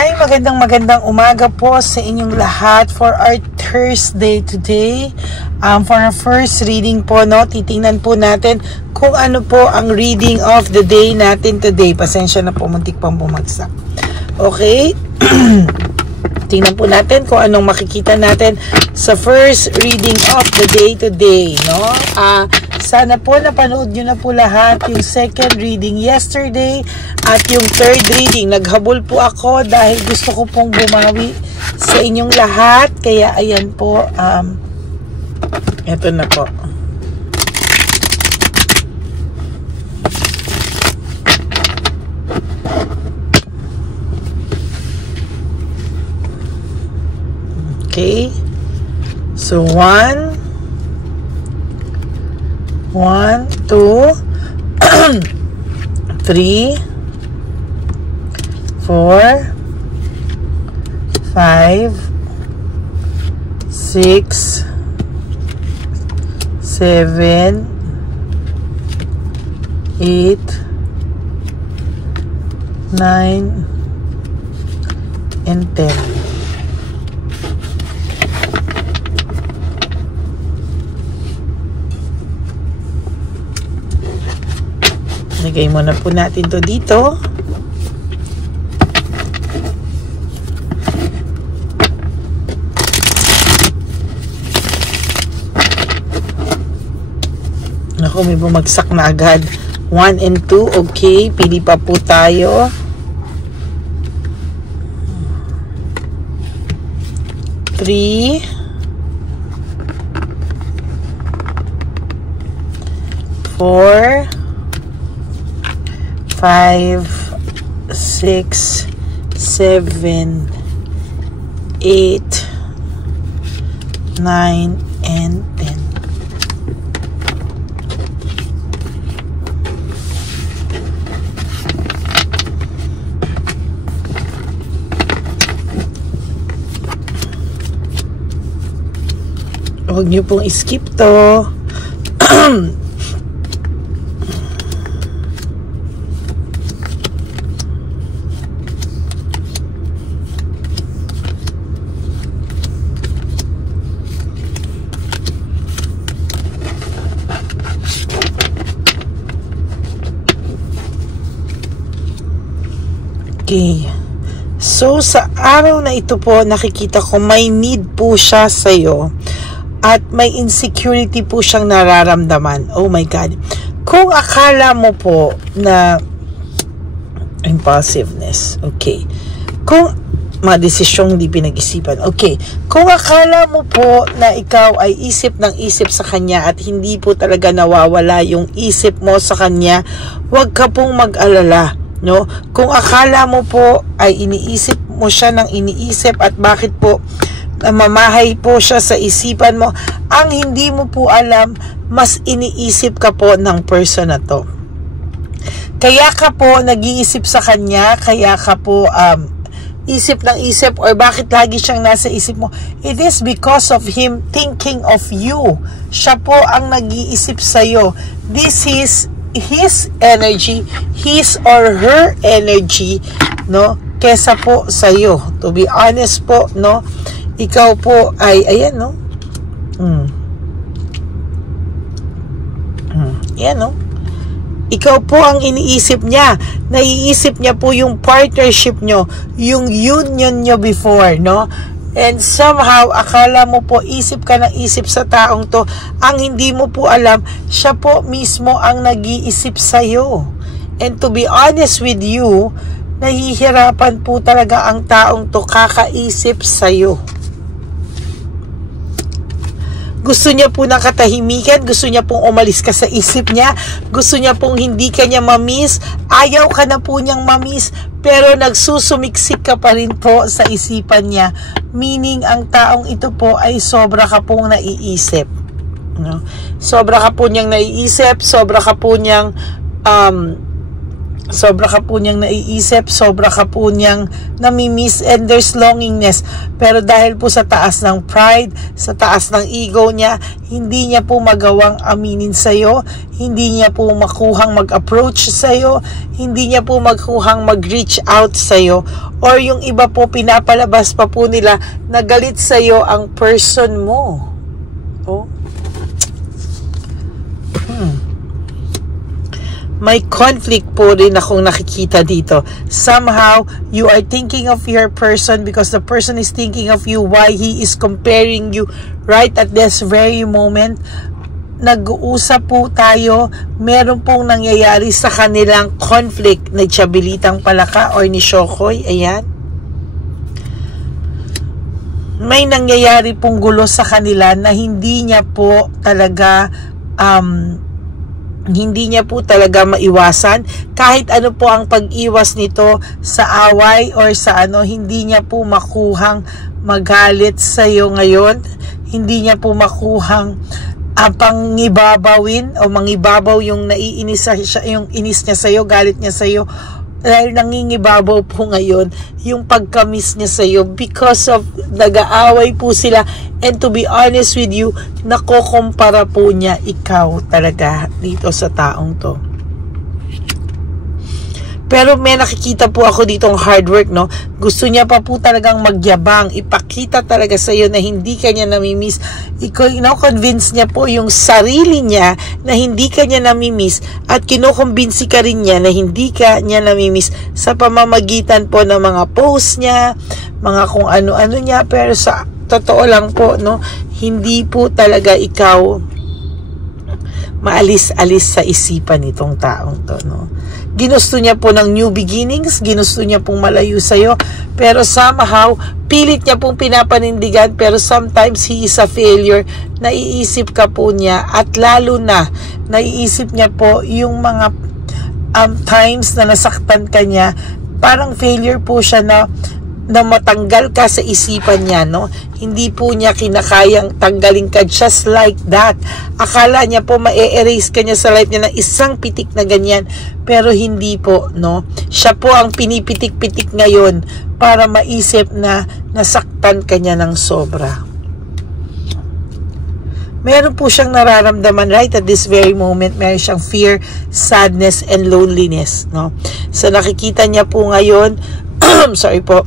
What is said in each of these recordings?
Hi, magandang umaga po sa inyong lahat for our Thursday today. For our first reading po, no, titingnan po natin kung ano po ang reading of the day natin today. Pasensya na po, muntik pang bumagsak. Okay? Tingnan po natin kung anong makikita natin sa first reading of the day today, no? Sana po napanood nyo na po lahat yung second reading yesterday at yung third reading. Naghabol po ako dahil gusto ko pong bumawi sa inyong lahat. Kaya ayan po, eto na po. Okay, so 1, 2, 3, 4, 5, 6, 7, 8, 9, and 10. Lagay muna po natin to dito. Naku, may bumagsak na agad. 1 and 2, okay. Pili pa po tayo. Three, 4, 5, 6, 7, 8, 9, and 10. Huwag niyo pong skip to. Okay. So, sa araw na ito po, nakikita ko may need po siya sa'yo at may insecurity po siyang nararamdaman. Oh my God. Kung akala mo po na impulsiveness, okay. Kung mga desisyong hindi pinag-isipan, okay. Kung akala mo po na ikaw ay isip ng isip sa kanya at hindi po talaga nawawala yung isip mo sa kanya, huwag ka pong mag-alala. No? Kung akala mo po ay iniisip mo siya ng iniisip at bakit po namamahay po siya sa isipan mo, ang hindi mo po alam, mas iniisip ka po ng person na to. Kaya ka po nag-iisip sa kanya, kaya ka po isip ng isip or bakit lagi siyang nasa isip mo. It is because of him thinking of you. Siya po ang nag-iisip sa'yo. This is his energy, his or her energy, no, kesa po sa iyo. To be honest po, no, ikaw po ay ayan, no, yan, no, ikaw po ang iniisip niya. Naiisip niya po yung partnership nyo, yung union nyo before, no. And somehow, akala mo po, isip ka ng isip sa taong to. Ang hindi mo po alam, siya po mismo ang nag-iisip sa'yo. And to be honest with you, nahihirapan po talaga ang taong to kakaisip sa'yo. Gusto niya po ng katahimikan, gusto niya pong umalis ka sa isip niya, gusto niya pong hindi ka niya mamiss, ayaw ka na po niyang mamiss, pero nagsusumiksik ka pa rin po sa isipan niya. Meaning, ang taong ito po ay sobra ka pong naiisip. No? Sobra ka po niyang naiisip, sobra ka po niyang Sobra ka po niyang naiisip, sobra ka po niyang namimiss, and there's longingness. Pero dahil po sa taas ng pride, sa taas ng ego niya, hindi niya po magawang aminin sa'yo, hindi niya po makuhang mag-approach sa'yo, hindi niya po makuhang mag-reach out sa'yo, or yung iba po pinapalabas pa po nila na galit sa'yo ang person mo. Oh. May conflict po rin akong nakikita dito. Somehow, you are thinking of your person because the person is thinking of you, why he is comparing you right at this very moment. Nag-uusap po tayo, meron pong nangyayari sa kanilang conflict ni Chabilitang Palaka or ni Shokoy. Ayan. May nangyayari pong gulo sa kanila na hindi niya po talaga maiwasan. Kahit ano po ang pag-iwas nito sa away or sa hindi niya po makuhang magalit sa iyo ngayon. Hindi niya po makuhang pangibabawin o mangibabaw yung naiinis siya, yung inis niya sa iyo, galit niya sa iyo. Dahil nangingibabaw po ngayon yung pagkamis niya sa iyo because of nag-aaway po sila. And to be honest with you, nakokompara po niya ikaw talaga dito sa taong to. Pero may nakikita po ako ditong hard work, no? Gusto niya pa po talagang magyabang, ipakita talaga sa iyo na hindi kanya namimiss. Convince niya po yung sarili niya na hindi kanya namimiss at kinukumbinsi ka rin niya na hindi kanya namimiss sa pamamagitan po ng mga post niya, mga kung ano-ano niya. Pero sa totoo lang po, no? Hindi po talaga ikaw maalis-alis sa isipan nitong taong to, no? Ginusto niya po ng new beginnings, ginusto niya pong malayo sa'yo, pero somehow, pilit niya pong pinapanindigan, pero sometimes he is a failure. Naiisip ka po niya, at lalo na, naiisip niya po yung mga times na nasaktan ka niya, parang failure po siya na matanggal ka sa isipan niya, no? Hindi po niya kinakayang tanggalin ka just like that. Akala niya po ma-erase ka niya sa life niya ng isang pitik na ganyan, pero hindi po, no? Siya po ang pinipitik-pitik ngayon para maisip na nasaktan ka niya ng sobra. Meron po siyang nararamdaman right at this very moment. Meron siyang fear, sadness, and loneliness, no? So nakikita niya po ngayon, sorry po,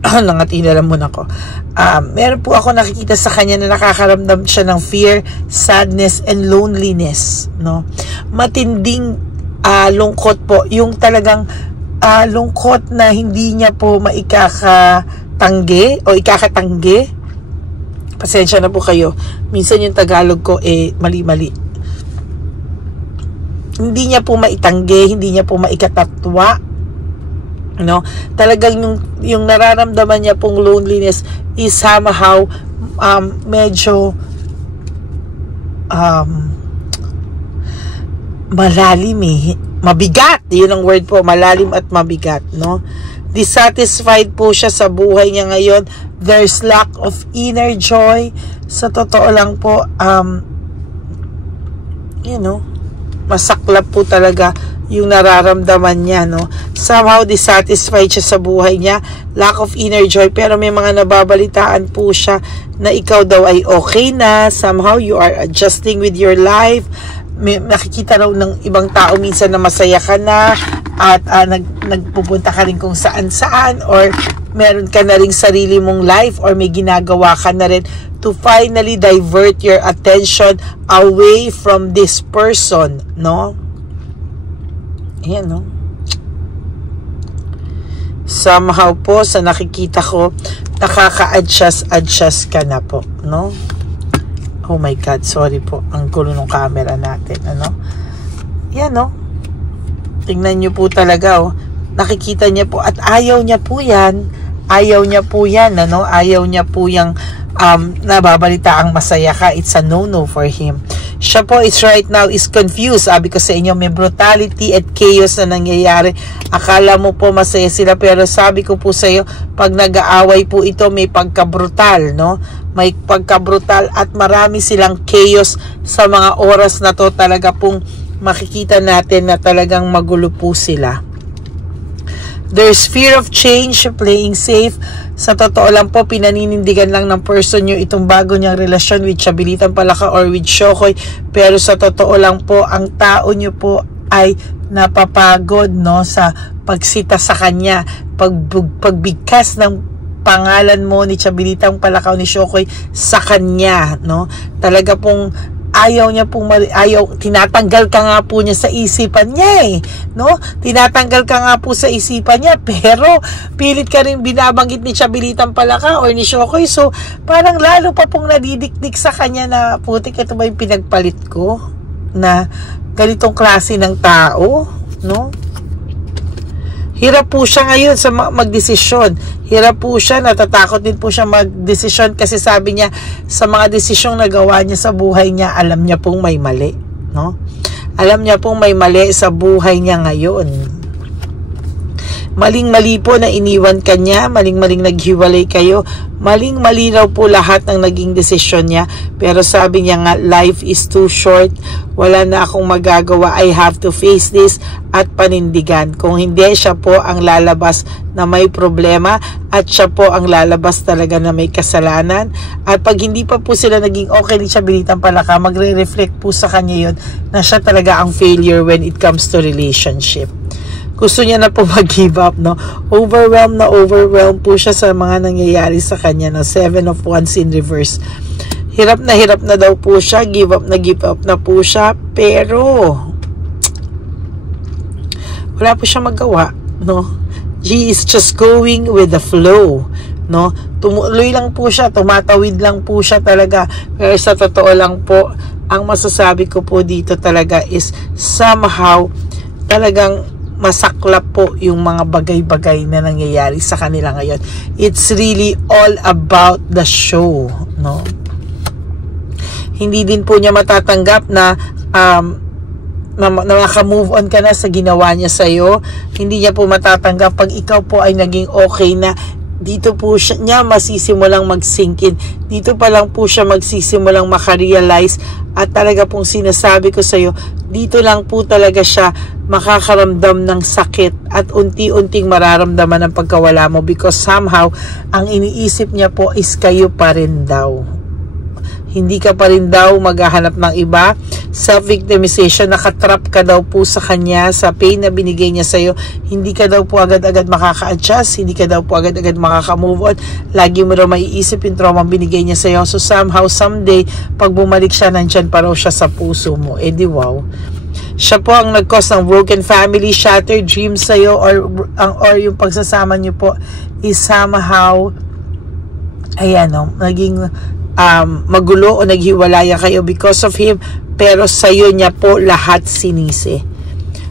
nangatinalan muna ko. Meron po ako nakikita sa kanya na nakakaramdam siya ng fear, sadness, and loneliness, no? Matinding lungkot po, yung talagang lungkot na hindi niya po maikakatanggi o ikakatanggi. Pasensya na po kayo, minsan yung Tagalog ko mali-mali. Hindi niya po maitanggi, hindi niya po maikatatwa, no? Talagang yung nararamdaman niya pong loneliness is somehow medyo malalim, mabigat. Yun ang word po, malalim at mabigat, no? Dissatisfied po siya sa buhay niya ngayon. There's lack of inner joy. Sa totoo lang po, masaklap po talaga yung nararamdaman niya, no? Somehow dissatisfied siya sa buhay niya, lack of inner joy, pero may mga nababalitaan po siya na ikaw daw ay okay na, somehow you are adjusting with your life. May nakikita raw ng ibang tao minsan na masaya ka na at nagpupunta ka rin kung saan-saan, or meron ka na ring sarili mong life, or may ginagawa ka na rin to finally divert your attention away from this person, no? Ayan, no? Somehow po, sa nakikita ko, nakaka-adjust ka na po, no? Oh my God, sorry po. Ang gulo ng camera natin, ano? Yan, no? Tingnan nyo po talaga, oh. Nakikita niya po, at ayaw niya po yan. Ayaw niya po yan, ano? Ayaw niya po yung nababalita ang masaya ka. It's a no-no for him. Siya po is right now is confused. Sabi ko sa inyo, may brutality at chaos na nangyayari. Akala mo po masaya sila, pero sabi ko po sa iyo, pag nag-aaway po ito, may pagka-brutal, no? May pagka-brutal at marami silang chaos sa mga oras na to. Talaga pong makikita natin na talagang magulo po sila. There's fear of change, playing safe. Sa totoo lang po, pinaninindigan lang ng person nyo itong bago niyang relasyon with Chabilitang Palaka or with Shokoy. Pero sa totoo lang po, ang tao nyo po ay napapagod, no, sa pagsita sa kanya, pagbigkas ng pangalan mo ni Chabilitang Palaka o ni Shokoy sa kanya, no. Talaga pong ayaw niya pong tinatanggal ka nga po niya sa isipan niya no? Tinatanggal ka nga po sa isipan niya, pero pilit ka rin binabanggit ni Chabilitang Palaka or ni Shokoy, so parang lalo pa pong nadidikdik sa kanya na putik, ito ba yung pinagpalit ko na ganitong klase ng tao, no? Hirap po siya ngayon sa magdesisyon. Hirap po siya, natatakot din po siya magdesisyon kasi sabi niya sa mga desisyong nagawa niya sa buhay niya, alam niya pong may mali, no? Alam niya pong may mali sa buhay niya ngayon. Maling-mali po na iniwan ka niya, maling-maling naghiwalay kayo, maling-mali raw po lahat ng naging desisyon niya, pero sabi niya nga, life is too short, wala na akong magagawa, I have to face this at panindigan. Kung hindi, siya po ang lalabas na may problema at siya po ang lalabas talaga na may kasalanan. At pag hindi pa po sila naging okay ni Chabilitang Palaka, magre-reflect po sa kanya yun na siya talaga ang failure when it comes to relationship. Gusto niya na po mag-give up, no? Overwhelmed po siya sa mga nangyayari sa kanya, no? 7 of Wands in reverse. Hirap na daw po siya, give up na po siya, pero wala po siya magawa, no? He is just going with the flow, no? Tumuloy lang po siya, tumatawid lang po siya talaga. Pero sa totoo lang po, ang masasabi ko po dito talaga is somehow talagang masaklap po yung mga bagay-bagay na nangyayari sa kanila ngayon. It's really all about the show, no? Hindi din po niya matatanggap na maka-move on ka na sa ginawa niya sa'yo. Hindi niya po matatanggap pag ikaw po ay naging okay na. Dito po niya masisimulang mag-sink in. Dito pa lang po siya magsisimulang makarealize at talaga pong sinasabi ko sa'yo, dito lang po talaga siya makakaramdam ng sakit at unti-unting mararamdaman ang pagkawala mo because somehow ang iniisip niya po is kayo pa rin daw. Hindi ka pa rin daw maghahanap ng iba. Self-victimization, nakatrap ka daw po sa kanya, sa pain na binigay niya sa'yo. Hindi ka daw po agad-agad makaka-adjust, hindi ka daw po agad-agad makaka-move on. Lagi mo raw maiisip yung trauma binigay niya sa'yo. So somehow, someday, pag bumalik siya, nandyan pa raw siya sa puso mo. Eh di wow. Siya po ang nag-cause ng broken family, shattered dreams sa'yo, or yung pagsasama niyo po is somehow, ayan o, naging magulo o naghiwalaya kayo because of him, pero sa'yo niya po lahat sinisi.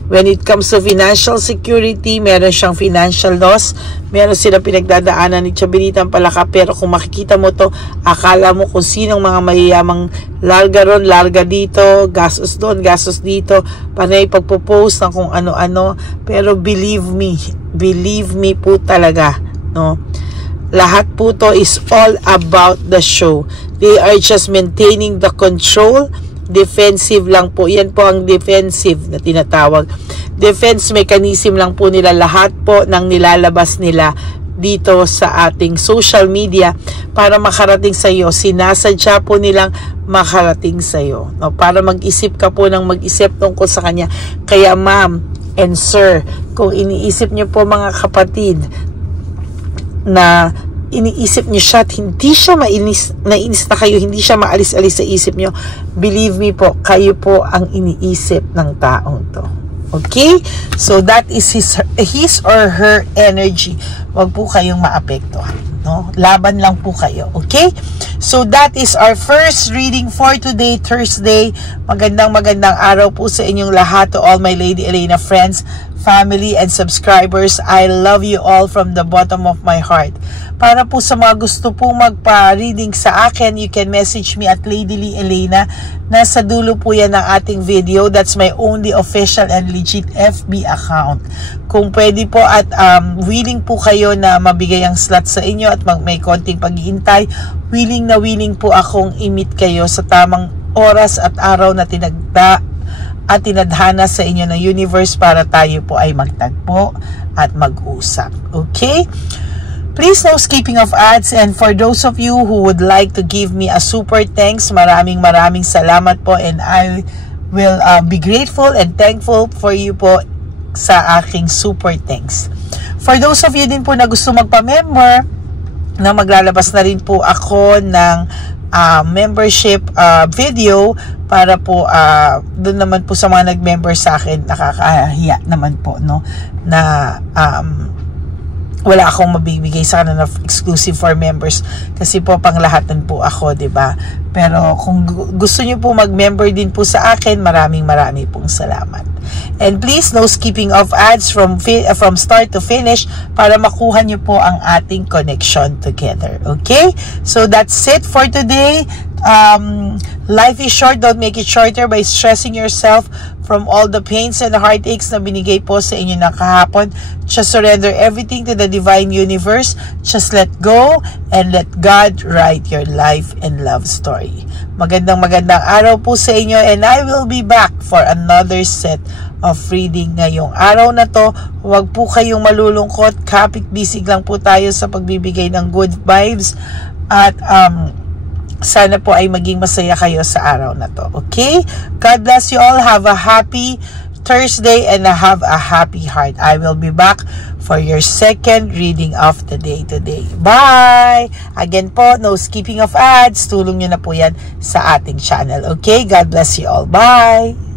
When it comes to financial security, meron siyang financial loss, meron silang pinagdadaanan ni Chabilitang Palaka, pero kung makikita mo to, akala mo kung sinong mga mayayamang larga ron, larga dito, gastos doon, gastos dito, panay pagpo-post ng kung ano-ano, pero believe me po talaga, no? Lahat po to is all about the show. They are just maintaining the control. Defensive lang po. Yan po ang defensive na tinatawag. Defense mechanism lang po nila. Lahat po ng nilalabas nila dito sa ating social media para makarating sa iyo. Sinasadya po nilang makarating sa iyo. No? Para mag-isip ka po ng mag-isip tungkol sa kanya. Kaya ma'am and sir, kung iniisip niyo po mga kapatid, na iniisip niyo siya at hindi siya nainis na kayo, hindi siya maalis-alis sa isip niyo, believe me po, kayo po ang iniisip ng taong to. Okay? So that is his or her energy. Huwag po kayong maapektuhan, no? Laban lang po kayo. Okay? So that is our first reading for today, Thursday. Magandang araw po sa inyong lahat, to all my Lady Elena friends, family, and subscribers. I love you all from the bottom of my heart. Para po sa mga gusto pong magpa-reading sa akin, you can message me at Lady Lee Elena. Nasa dulo po yan ng ating video. That's my only official and legit FB account. Kung pwede po at willing po kayo na mabigay ang slot sa inyo at may konting pag-iintay, willing po akong i-meet kayo sa tamang oras at araw na tinagda at tinadhana sa inyo ng universe para tayo po ay magtagpo at mag-usap. Okay? Please no skipping of ads, and for those of you who would like to give me a super thanks, maraming salamat po, and I will be grateful and thankful for you po sa aking super thanks. For those of you din po na gusto magpa-member, na maglalabas na rin po ako ng membership video para po doon naman po sa mga nag-member sa akin, nakakahiya naman po, no, na wala akong mabibigay sa kanila na exclusive for members kasi po pang lahatan po ako, 'di ba? Pero kung gusto niyo po mag-member din po sa akin, maraming pong salamat. And please no skipping of ads from start to finish para makuha niyo po ang ating connection together. Okay? So that's it for today. Life is short, don't make it shorter by stressing yourself from all the pains and the heartaches na binigay po sa inyo ng kahapon. Just surrender everything to the divine universe. Just let go and let God write your life and love story. Magandang araw po sa inyo, and I will be back for another set of reading ngayong araw na to. Huwag po kayong malulungkot, kapit-bisig lang po tayo sa pagbibigay ng good vibes, at sana po ay maging masaya kayo sa araw na to. Okay? God bless you all. Have a happy Thursday and have a happy heart. I will be back for your second reading of the day today. Bye! Again po, no skipping of ads. Tulong nyo na po yan sa ating channel. Okay? God bless you all. Bye!